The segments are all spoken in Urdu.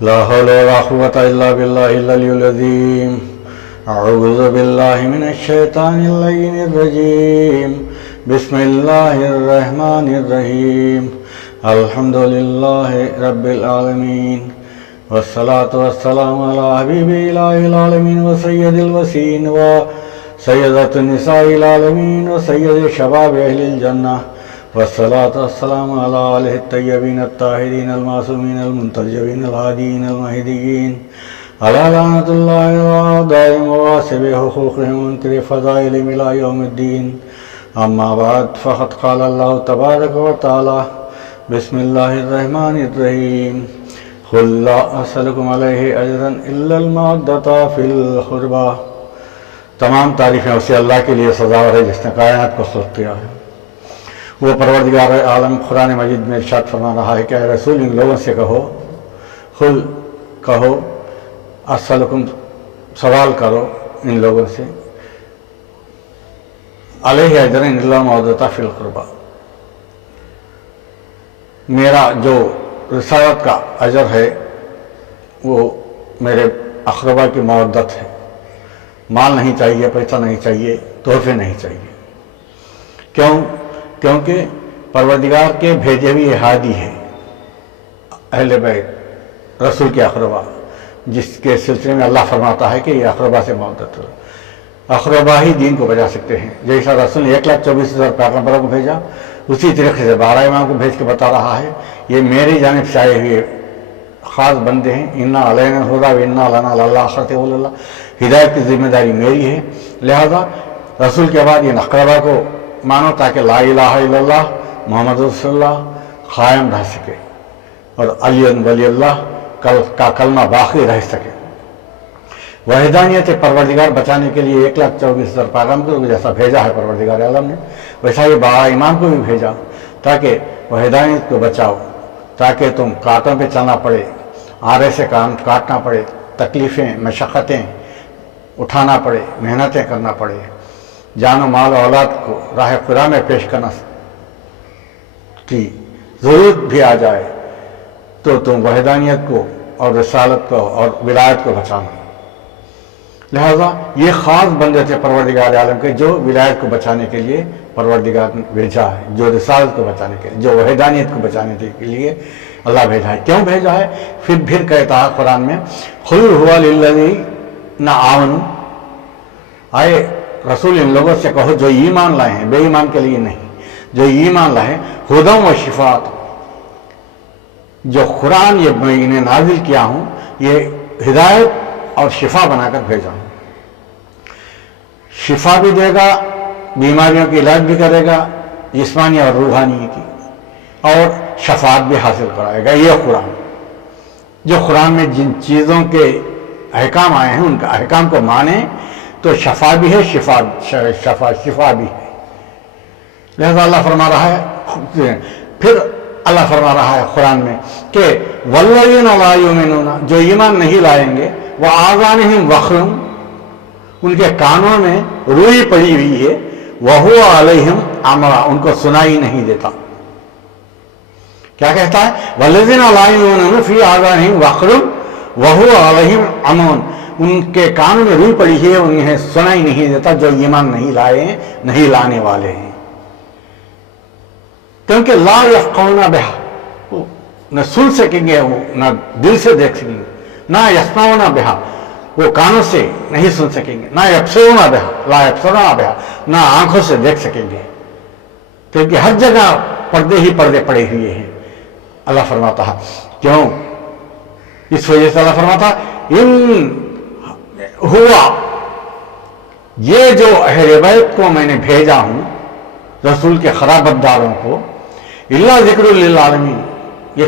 لا حول ولا قوة إلا بالله العلي العظيم. أعوذ بالله من الشيطان اللعين الرجيم. بسم الله الرحمن الرحيم. الحمد لله رب العالمين، والصلاة والسلام على حبيب إله العالمين وسيد الوسين وسيدة النساء العالمين وسيد شباب أهل الجنة، والصلاة والسلام على آله الطيبين الطاهرين المعصومين المنتجبين الهاديين المهديين، على لعنة الله دائم واسب حقوقهم وانكر فضائلهم إلى يوم الدين. أما بعد، فقد قال الله تبارك وتعالى: بسم الله الرحمن الرحيم. قل لا أسألكم عليه أجرا إلا المودة في القربى. تمام تعریفیں اسی اللہ کے لیے سزاور ہے جس نے کائنات کو خلق کیا ہے. وہ پروردگار عالم قرآن مجید میں ارشاد فرما رہا ہے کہ اے رسول ان لوگوں سے کہو اسألکم، سوال کرو ان لوگوں سے، علیہ اجرا الا المودۃ فی القربى، میرا جو رسالت کا اجر ہے وہ میرے اقربا کی مودت ہے. مال نہیں چاہیے، پیسہ نہیں چاہیے، تحفے نہیں چاہیے. کیونکہ پروردگار کے بھیجے ہوئے ہادی ہے اہل بیت، رسول کے اقربا، جس کے سلسلے میں اللہ فرماتا ہے کہ یہ اقربا سے مودت ہو. اقربا ہی دین کو بچا سکتے ہیں. جیسا رسول نے 1,24,000 پیغمبروں کو بھیجا، اسی طریقے سے 12 امام کو بھیج کے بتا رہا ہے یہ میری جانب سے آئے ہوئے خاص بندے ہیں. انا علینا الہدی و انا لنا للآخرۃ والأولى، ہدایت کی ذمہ داری میری ہے. لہذا رسول کے بعد ان اقربا کو مانو تاکہ لا الہ الا اللہ محمد رسول اللہ قائم رہ سکے اور علی ولی اللہ کا کلمہ باقی رہ سکے. وحدانیت پروردگار بچانے کے لیے 1,24,000 پیغمبروں کو جیسا بھیجا ہے پروردگار عالم نے، ویسا یہ 12 امام کو بھی بھیجا تاکہ وحدانیت کو بچاؤ، تاکہ تم کانٹوں پہ چلنا پڑے، آرے سے کام کاٹنا پڑے، تکلیفیں مشقتیں اٹھانا پڑے، محنتیں کرنا پڑے، جان و مال و اولاد کو راہ خدا میں پیش کرنا کی ضرورت بھی آ جائے تو تم وحدانیت کو اور رسالت کو اور ولایت کو بچانا. لہذا یہ خاص بندے تھے پروردگار عالم کے جو ولایت کو بچانے کے لیے پروردگار نے بھیجا ہے، جو رسالت کو بچانے کے لیے، جو وحدانیت کو بچانے کے لیے اللہ بھیجا ہے. کیوں بھیجا ہے؟ پھر کہتا ہے قرآن میں: قل هو للذین آمنوا، آئے رسول ان لوگوں سے کہو جو ایمان لائے ہیں، بے ایمان کے لیے نہیں، جو ایمان لائے ہیں، ہدی و شفاء، جو قرآن یہ میں انہیں نازل کیا ہوں یہ ہدایت اور شفا بنا کر بھیجا ہوں. شفا بھی دے گا، بیماریوں کی علاج بھی کرے گا، جسمانی اور روحانی کی، اور شفاعت بھی حاصل کرائے گا. یہ قرآن، جو قرآن میں جن چیزوں کے احکام آئے ہیں ان کا احکام کو مانیں تو شفا بھی ہے، شفا بھی ہے. لہذا اللہ فرما رہا ہے، پھر اللہ فرما رہا ہے قرآن میں کہ والذین لا یؤمنون، جو ایمان نہیں لائیں گے، وآذانہم وقر، ان کے کانوں میں روئی پڑی ہوئی ہے، وہو علیہم عمی، ان کو سنائی نہیں دیتا. کیا کہتا ہے؟ والذین لا یؤمنون فی آذانہم وقر وہو علیہم عمی، ان کے کانوں میں روئی پڑی ہے، انہیں سنائی نہیں دیتا جو ایمان نہیں لائے ہیں، نہیں لانے والے ہیں. کیونکہ لا یفقہون بہا، نہ سن سکیں گے، وہ نہ دل سے دیکھ سکیں گے، نہ یسمعون بہا، وہ کانوں سے نہیں سن سکیں گے، نہ یبصرون بہا، لا یبصرون بہا، نہ آنکھوں سے دیکھ سکیں گے. کیونکہ ہر جگہ پردے ہی پردے پڑے ہوئے ہیں. اللہ فرماتا ہے کیوں؟ اس وجہ سے اللہ فرماتا ان ہوا، یہ جو اہل بیت کو میں نے بھیجا ہوں، رسول کے خرابت داروں کو، الا ذکر للعالمین، یہ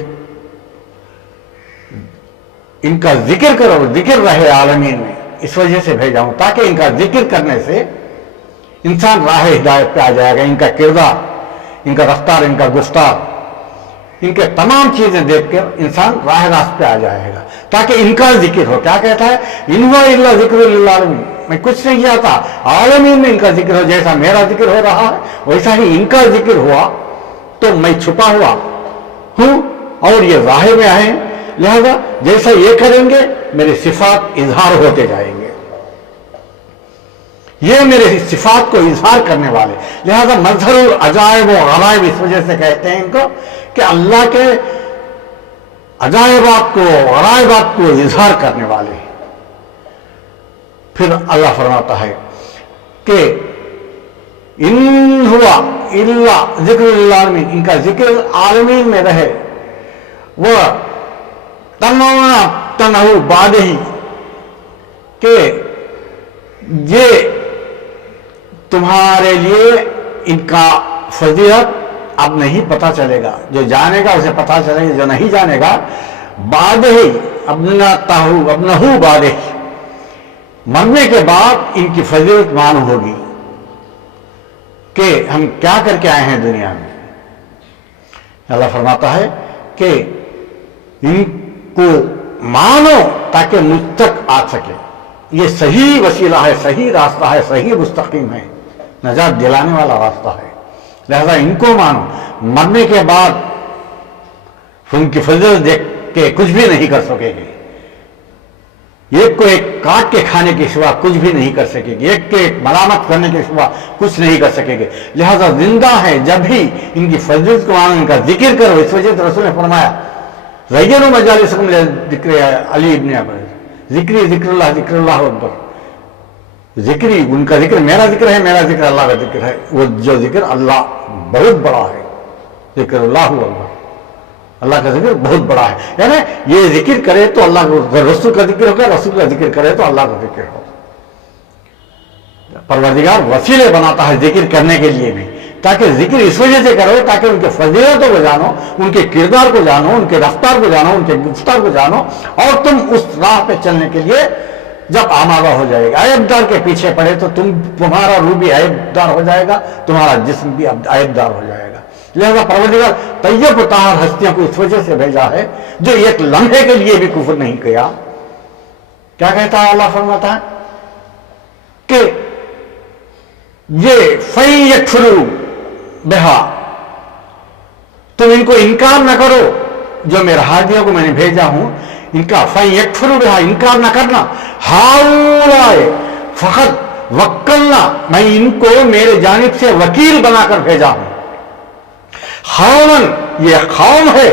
ان کا ذکر کرو، ذکر رہے عالمین میں، اس وجہ سے بھیجا ہوں تاکہ ان کا ذکر کرنے سے انسان راہ ہدایت پہ آ جائے گا. ان کا کردار، ان کا رفتار، ان کا گفتار، ان کے تمام چیزیں دیکھ کر انسان راہ راست پہ آ جائے گا تاکہ ان کا ذکر ہو. کیا کہتا ہے؟ ان ہوا الا ذکر للعالمین، میں کچھ نہیں چاہتا عالمین میں ان کا ذکر ہو. جیسا میرا ذکر ہو رہا ہے ویسا ہی ان کا ذکر ہوا تو میں چھپا ہوا ہوں اور یہ ظاہر میں آئے لہذا جیسا یہ کریں گے میرے صفات اظہار ہوتے جائیں گے، یہ میرے صفات کو اظہار کرنے والے، لہذا مظہر العجائب و غرائب اس وجہ سے کہتے ہیں ان کو کہ اللہ کے عجائبات کو غرائبات کو اظہار کرنے والے۔ پھر اللہ فرماتا ہے کہ ان ہوا الا ذکر للعالمین، ان کا ذکر عالمین میں رہے، وہ تنہو بعد ہی، کہ یہ تمہارے لیے ان کا فضیلت اب نہیں پتہ چلے گا، جو جانے گا اسے پتہ چلے گا، جو نہیں جانے گا بعد ہی ابنہو بعد ہی، مرنے کے بعد ان کی فضیلت معلوم ہوگی کہ ہم کیا کر کے آئے ہیں دنیا میں۔ اللہ فرماتا ہے کہ ان کو مانو تاکہ مجھ تک آ سکے، یہ صحیح وسیلہ ہے، صحیح راستہ ہے، صحیح مستقیم ہے، نجات دلانے والا راستہ ہے، لہذا ان کو مانو۔ مرنے کے بعد ان کی فضیلت دیکھ کے کچھ بھی نہیں کر سکے گی، ایک کو ایک کاٹ کے کھانے کے سوا کچھ بھی نہیں کر سکے گی، ایک کے ایک ملامت کرنے کے سوا کچھ نہیں کر سکے گی، لہذا زندہ ہے جب ہی ان کی فضیلت کو مانو، ان کا ذکر کرو۔ اس وجہ سے رسول نے فرمایا زینوا مجالسکم ذکر علی ابن ابی، ذکری ذکر اللہ اکبر، ذکری ان کا ذکر میرا ذکر ہے، میرا ذکر اللہ کا ذکر ہے، وہ جو ذکر اللہ بہت بڑا ہے، ذکر اللہ اکبر، اللہ کا ذکر بہت بڑا ہے، یعنی یہ ذکر کرے تو اللہ کا، رسول کا ذکر ہوگا، رسول کا ذکر کرے تو اللہ کا ذکر ہو۔ پروردگار وسیلے بناتا ہے ذکر کرنے کے لیے بھی، تاکہ ذکر اس وجہ سے کرو تاکہ ان کے فضیلتوں کو جانو، ان کے کردار کو جانو، ان کے رفتار کو جانو، ان کے گفتار کو جانو، اور تم اس راہ پہ چلنے کے لیے جب آمادہ ہو جائے گا۔ عیبدار کے پیچھے پڑے تو تمہارا روح بھی عیبدار ہو جائے گا، تمہارا جسم بھی عیبدار ہو جائے گا۔ لہذا پروردگار طیب و طاہر ہستیوں کو اس وجہ سے بھیجا ہے جو ایک لمحے کے لیے بھی کفر نہیں کیا۔ کیا کہتا ہے اللہ فرماتا ہے کہ یہ فَإِن يَكْفُرُوا بِهَا، تم ان کو انکار نہ کرو، جو میرے ہادیوں کو میں نے بھیجا ہوں ان کا فَإِن يَكْفُرُوا بِهَا، انکار نہ کرنا، ہؤلاء فقط وکلنا، میں ان کو میرے جانب سے وکیل بنا کر بھیجا ہوں، قومن، یہ قوم ہے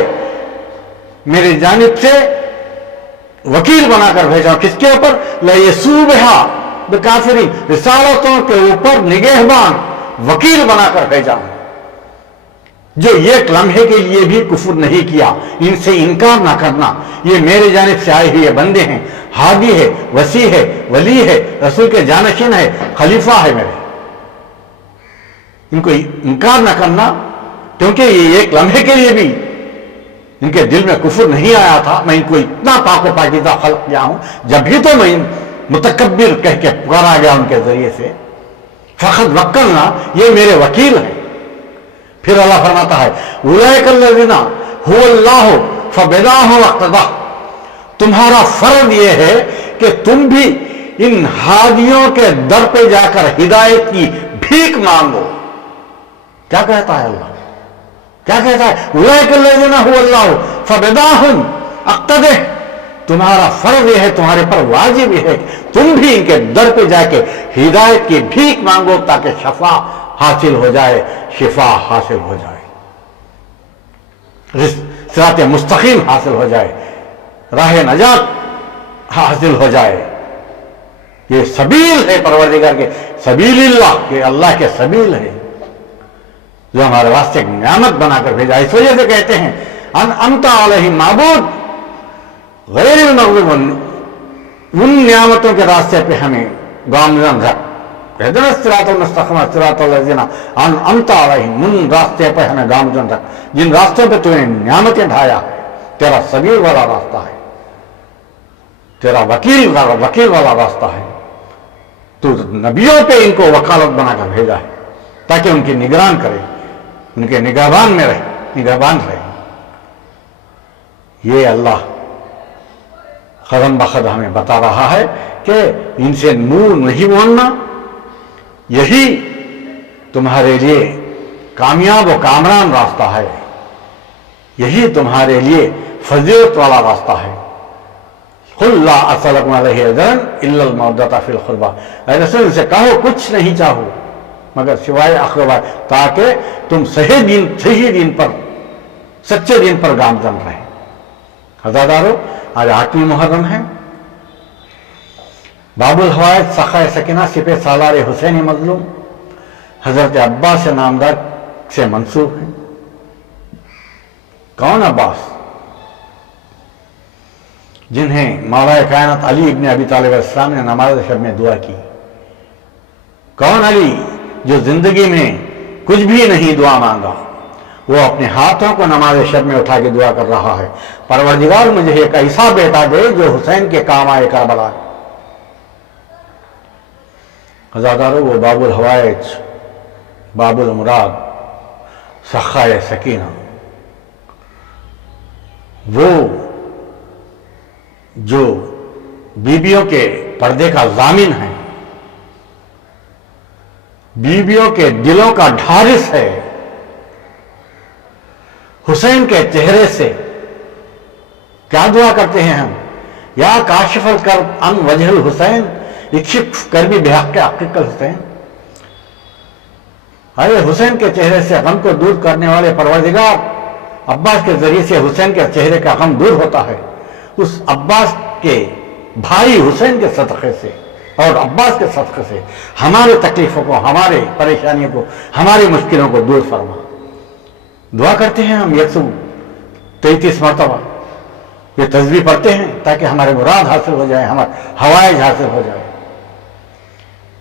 میرے جانب سے وکیل بنا کر بھیجا ہوں، کس کے اوپر؟ لَيَسُوءُ بِهَا بِکافرین، رسالتوں کے اوپر نگہبان وکیل بنا کر بھیجا ہوں، جو ایک لمحے کے لیے بھی کفر نہیں کیا، ان سے انکار نہ کرنا، یہ میرے جانب سے آئے ہوئے بندے ہیں، ہادی ہے، وسیع ہے، ولی ہے، رسول کے جانشین ہے، خلیفہ ہے میرے، ان کو انکار نہ کرنا، کیونکہ یہ ایک لمحے کے لیے بھی ان کے دل میں کفر نہیں آیا تھا، میں ان کو اتنا پاک و پاکیزہ خلق کیا ہوں، جب بھی تو میں متکبر کہہ کے پکارا گیا ان کے ذریعے سے، فقط وکلنا، یہ میرے وکیل ہیں۔ پھر اللہ فرماتا ہے اولئک الذین هو اللہ فبداہ واقتداہ، تمہارا فرض یہ ہے کہ تم بھی ان ہادیوں کے در پہ جا کر ہدایت کی بھیک مانگو۔ کیا کہتا ہے اللہ؟ کیا کہتا ہے؟ اولئک الذین هو اللہ فبداہ واقتداہ، تمہارا فرض یہ ہے، تمہارے پر واجب یہ ہے کہ تم بھی ان کے در پہ جا کے ہدایت کی بھیک مانگو تاکہ شفا حاصل ہو جائے، شفا حاصل ہو جائے، صراط مستقیم حاصل ہو جائے، راہ نجات حاصل ہو جائے۔ یہ سبیل ہے پروردگار کے، سبیل اللہ، کہ اللہ کے سبیل ہے جو ہمارے واسطے ایک نعمت بنا کر بھیجا۔ اس وجہ سے کہتے ہیں انعمت علیہم معبود غیر المغضوب، ان نعمتوں کے راستے پہ ہمیں گامزن رکھ، اہدنا الصراط المستقیم صراط الذین انعمت علیہم، ان راستے پہ ہمیں گامزن رکھ جن راستوں پہ تو نے نعمتیں ڈھایا ہے، تیرا سبیل والا راستہ ہے، تیرا وکیل والا راستہ ہے، تو نبیوں پہ ان کو وکالت بنا کر بھیجا ہے تاکہ ان کی نگران کرے، ان کے نگہبان میں رہے، نگہبان رہے۔ یہ اللہ قدم بقدم ہمیں بتا رہا ہے کہ ان سے نور نہیں ماننا، یہی تمہارے لیے کامیاب و کامران راستہ ہے، یہی تمہارے لیے فضیلت والا راستہ ہے. قل لا اسألکم علیہ اجرا الا المودۃ فی القربى، اے رسول سے کہو کچھ نہیں چاہو مگر سوائے اقربا، تاکہ تم صحیح دین پر، سچے دین پر گامزن رہے. عزادارو، آج 8ویں محرم ہے. باب الحوائج سخائے سکینہ سپہ سالار حسین مظلوم حضرت عباس نامدار سے منسوب ہیں. کون عباس؟ جنہیں مولا کائنات علی ابن ابی طالب علیہ السلام نے نماز شب میں دعا کی. کون علی جو زندگی میں کچھ بھی نہیں دعا مانگا، وہ اپنے ہاتھوں کو نماز شب میں اٹھا کے دعا کر رہا ہے، پروردگار مجھے ایک ایسا بیٹا دے جو حسین کے کام آئے کربلا. عزادارو، وہ باب الحوائج، باب المراد، سخائے سکینہ، وہ جو بیویوں کے پردے کا ضامن ہے، بیویوں کے دلوں کا ڈھارس ہے. حسین کے چہرے سے کیا دعا کرتے ہیں ہم؟ یا کاشف الکرب عن وجہ الحسین اکشف کربی بحق حقیق الحسین. ارے حسین کے چہرے سے غم کو دور کرنے والے پروردگار، عباس کے ذریعے سے حسین کے چہرے کا غم دور ہوتا ہے. اس عباس کے بھائی حسین کے صدقے سے اور عباس کے صدقے سے ہمارے تکلیفوں کو، ہمارے پریشانیوں کو، ہماری مشکلوں کو دور فرما. دعا کرتے ہیں ہم 133 مرتبہ. یہ تسبیح پڑھتے ہیں تاکہ ہمارے مراد حاصل ہو جائے، ہمارے حوائج حاصل ہو جائے.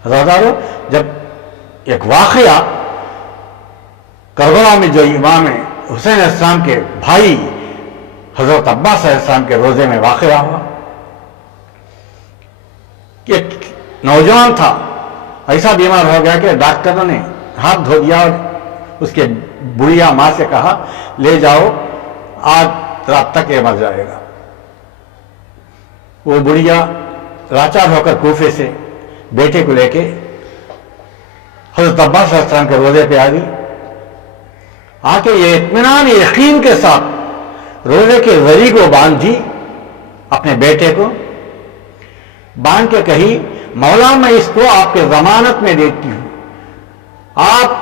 عزادارو، جب ایک واقعہ کربلا میں جو امام حسین علیہ السلام کے بھائی حضرت عباس علیہ السلام کے روزے میں واقعہ ہوا کہ ایک نوجوان تھا، ایسا بیمار ہو گیا کہ ڈاکٹروں نے ہاتھ دھو دیا اور اس کے بڑھیا ماں سے کہا لے جاؤ، آج رات تک یہ مر جائے گا. وہ بڑھیا لاچار ہو کر کوفے سے بیٹے کو لے کے حضرت عباس علیہ السلام کے روزے پہ آ گئی. آ کے یہ اطمینان یقین کے ساتھ روزے کے زری کو باندھی، اپنے بیٹے کو باندھ کے کہی مولا میں اس کو آپ کے ضمانت میں دیتی ہوں، آپ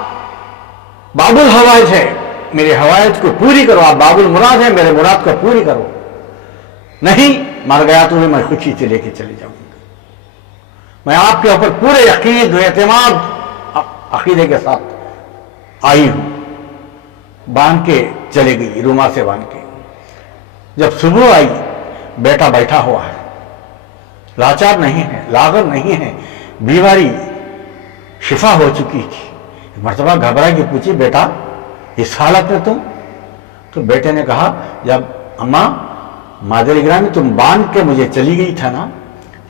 باب الحوائج ہے، میرے حوائج کو پوری کرو، آپ باب المراد ہے، میرے مراد کو پوری کرو. نہیں مر گیا تو میں خوشی سے لے کے چلے جاؤں گا. میں آپ کے اوپر پورے یقین و اعتماد عقیدے کے ساتھ آئی ہوں. باندھ کے چلے گئی، روما سے باندھ کے. جب صبح آئی، بیٹا بیٹھا ہوا ہے، لاچار نہیں ہے، لاغر نہیں ہے، بیماری شفا ہو چکی تھی. مرتبہ گھبرا کے پوچھی بیٹا اس حالت میں تم؟ تو بیٹے نے کہا جب اماں مادر گرامی تم باندھ کے مجھے چلی گئی تھا نا،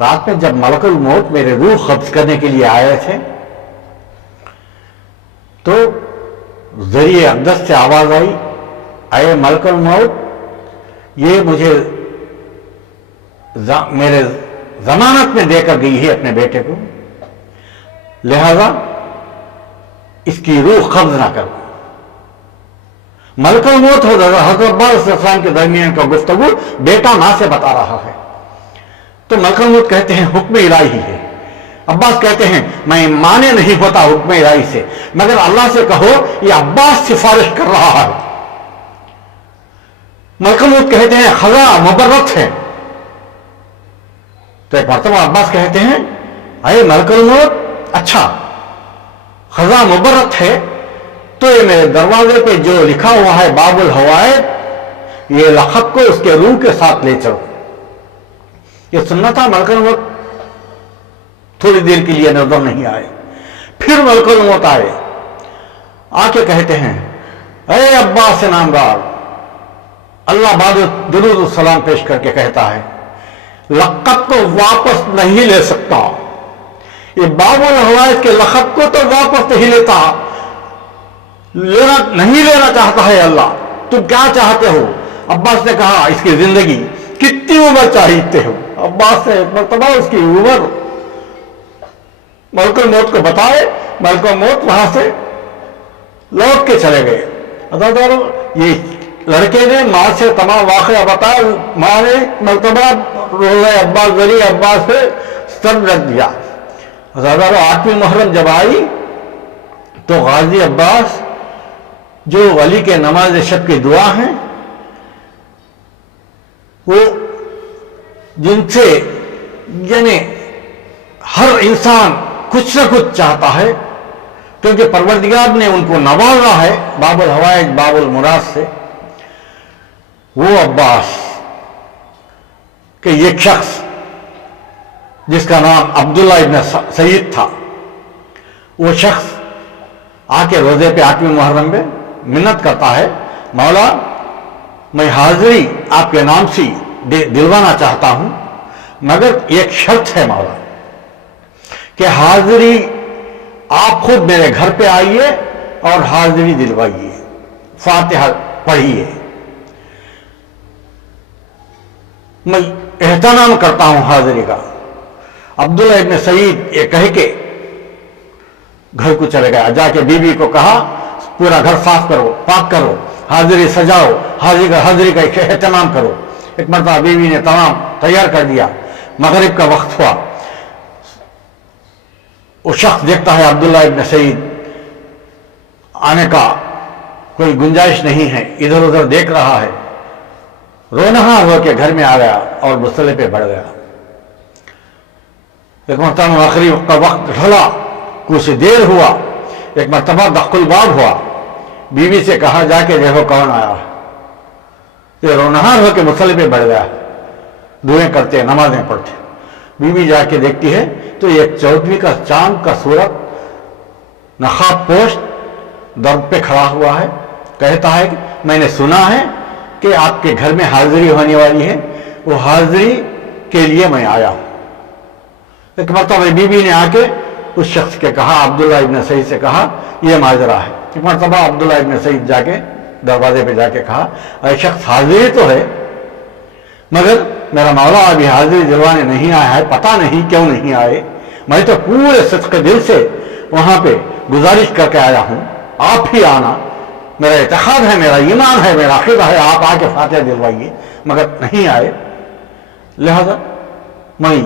رات میں جب ملک الموت میرے روح قبض کرنے کے لیے آئے تھے تو ذریعے اقدس سے آواز آئی اے ملک الموت، یہ مجھے میرے ضمانت میں دے کر گئی ہے اپنے بیٹے کو، لہذا اس کی روح قبض نہ کرو. ملک الموت ہو حضرت عباس علیہ السلام کے درمیان کا گفتگو بیٹا ماں سے بتا رہا ہے. تو ملک الموت کہتے ہیں حکم الہی ہے. عباس کہتے ہیں میں مانے نہیں ہوتا حکم الہی سے، مگر اللہ سے کہو یہ عباس سفارش کر رہا ہے. ملک الموت کہتے ہیں خزا مبرت ہے. تو ایک مرتبہ عباس کہتے ہیں اے ملک الموت، اچھا خزا مبرت ہے تو یہ میرے دروازے پہ جو لکھا ہوا ہے باب الحوائج، یہ لقب کو اس کے روح کے ساتھ لے چلو. یہ سننا تھا. ملک الموت تھوڑی دیر کے لیے نظر نہیں آئے. پھر ملک الموت آئے، آ کے کہتے ہیں اے عباس نامدار، اللہ بعد درود السلام پیش کر کے کہتا ہے لقب کو واپس نہیں لے سکتا، یہ باب الحوائج کے لقب کو تو واپس نہیں لیتا، نہیں لینا چاہتا ہے اللہ. تم کیا چاہتے ہو؟ عباس نے کہا اس کی زندگی، کتنی عمر چاہتے ہو؟ عباس نے مرتبہ اس کی عمر ملک الموت کو بتائے. ملک الموت وہاں سے لوٹ کے چلے گئے. عزادارو، یہ لڑکے نے ماں سے تمام واقعہ بتایا. ماں نے مرتبہ روزہ عباس ولی عباس پہ سر رکھ دیا. ہزاروں 8ویں محرم جب آئی تو غازی عباس جو ولی کے نماز شب کی دعا ہیں وہ جن سے یعنی ہر انسان کچھ نہ کچھ چاہتا ہے کیونکہ پروردگار نے ان کو نوازا ہے باب الحوائج باب المراد سے. وہ عباس کہ یہ شخص جس کا نام عبداللہ ابن سعید تھا وہ شخص آ کے روزے پہ 8ویں محرم میں منت کرتا ہے مولا میں حاضری آپ کے نام سے دلوانا چاہتا ہوں مگر ایک شرط ہے مولا کہ حاضری آپ خود میرے گھر پہ آئیے اور حاضری دلوائیے فاتحہ پڑھیے. میں اہتمام کرتا ہوں حاضری کا. عبداللہ ابن سعید یہ کہہ کے گھر کو چلے گیا. جا کے بیوی کو کہا پورا گھر صاف کرو پاک کرو حاضری سجاؤ حاضری کا اہتمام کرو. ایک مرتبہ بیوی نے تمام تیار کر دیا. مغرب کا وقت ہوا. وہ شخص دیکھتا ہے عبداللہ ابن سعید آنے کا کوئی گنجائش نہیں ہے ادھر ادھر دیکھ رہا ہے. رونہار ہو کے گھر میں آ گیا اور مصطلح پہ بڑھ گیا. ایک مرتبہ آخری کا وقت ڈھلا کچھ دیر ہوا. ایک مرتبہ دخل الباب ہوا. بیوی سے کہا جا کے دیکھو کون آیا. یہ رونہار ہو کے مصطلح پہ بڑھ گیا. دعائیں کرتے نمازیں پڑھتے. بیوی جا کے دیکھتی ہے تو ایک 14ویں کا چاند کا صورت نقاب پوش درد پہ کھڑا ہوا ہے. کہتا ہے کہ میں نے سنا ہے کہ آپ کے گھر میں حاضری ہونے والی ہے وہ حاضری کے لیے میں آیا ہوں. ایک مرتبہ بیوی نے آ کے اس شخص کے کہا عبداللہ ابن سعید سے کہا یہ ماجرا ہے. ایک مرتبہ عبداللہ ابن سعید جا کے دروازے پہ جا کے کہا اے شخص حاضری تو ہے مگر میرا مولا ابھی حاضری دلوانے نہیں آیا ہے. پتہ نہیں کیوں نہیں آئے. میں تو پورے صدق دل سے وہاں پہ گزارش کر کے آیا ہوں آپ ہی آنا. میرا اعتقاد ہے میرا ایمان ہے میرا عقیدہ ہے آپ آ کے فاتحہ دلوائیے مگر نہیں آئے. لہذا میں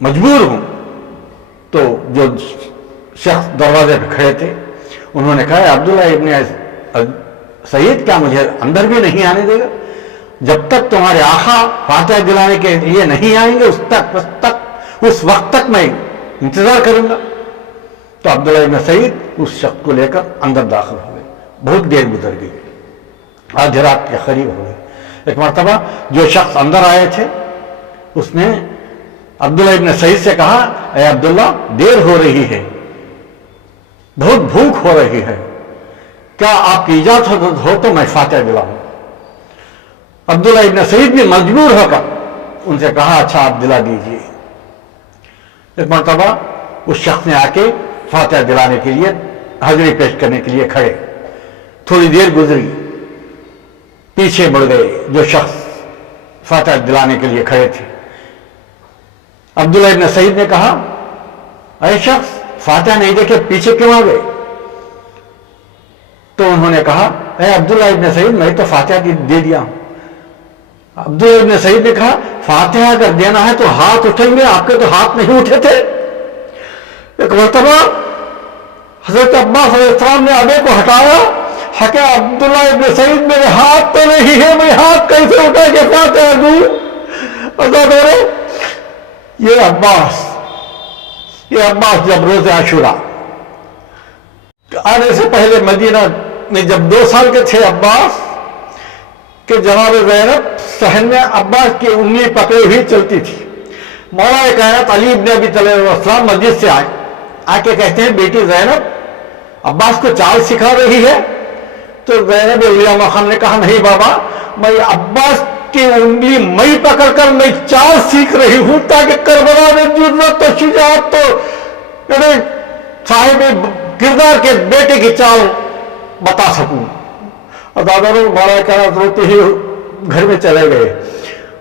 مجبور ہوں. تو جو شخص دروازے پہ کھڑے تھے انہوں نے کہا عبداللہ ابن سعید کیا مجھے اندر بھی نہیں آنے دے گا جب تک تمہارے آقا فاتحہ دلانے کے لیے نہیں آئیں گے اس وقت تک میں انتظار کروں گا. تو عبداللہ ابن سعید اس شخص کو لے کر اندر داخل ہو گئے. بہت دیر گزر گئی. آدھی رات کے قریب ہو گئے. ایک مرتبہ جو شخص اندر آئے تھے اس نے عبداللہ ابن سعید سے کہا اے عبداللہ دیر ہو رہی ہے بہت بھوک ہو رہی ہے کیا آپ کی اجازت ہو تو میں فاتحہ دلاؤں. عبداللہ ابن سعید بھی مجبور ہو کر ان سے کہا اچھا آپ دلا دیجیے. ایک مرتبہ اس شخص نے آ کے فاتحہ دلانے کے لیے حاضری پیش کرنے کے لیے کھڑے. تھوڑی دیر گزری پیچھے مڑ گئے جو شخص فاتحہ دلانے کے لیے کھڑے تھے. عبداللہ ابن سعید نے کہا اے شخص فاتحہ نہیں دیکھے پیچھے کیوں آ گئے. تو انہوں نے کہا اے عبداللہ ابن سعید میں تو فاتحہ دے دیا ہوں. عبداللہ ابن سعید نے کہا فاتحہ اگر دینا ہے تو ہاتھ اٹھیں گے آپ کے تو ہاتھ نہیں اٹھے تھے. ایک مرتبہ حضرت عباس علیہ السلام نے ابے کو ہٹایا. کہ عبداللہ ابن سعید میرے ہاتھ تو نہیں ہے میں ہاتھ کیسے اٹھا کے فاتحہ دوں. یہ عباس جب روز عاشورہ آنے سے پہلے مدینہ میں جب 2 سال کے تھے عباس کہ جناب زینب صحن میں عباس کی انگلی پکڑی ہوئی چلتی تھی. مولا کائنات علی ابن ابی طالب علیہ السلام مسجد سے آئے. آ کے کہتے ہیں بیٹی زینب عباس کو چال سکھا رہی ہے. تو زینب علیہ خان نے کہا نہیں بابا میں عباس کی انگلی میں پکڑ کر میں چال سیکھ رہی ہوں تاکہ کربلا میں جرأت تو شجاعت تو صاحب کردار کے بیٹے کی چال بتا سکوں. اور دادا نے مولا کائنات روتے ہی گھر میں چلے گئے.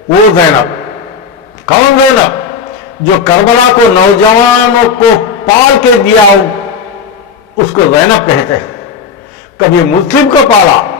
وہ زینب کون زینب جو کربلا کو نوجوانوں کو پال کے دیا اس کو زینب کہتے ہیں. کبھی مسلم کو پالا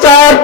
4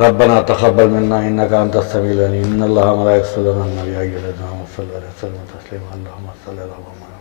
ربنا تقبل منا انك انت السميع العليم ان الله وملائكته يصلون على النبي يا ايها الذين امنوا صلوا عليه وسلموا تسليما اللهم صل على محمد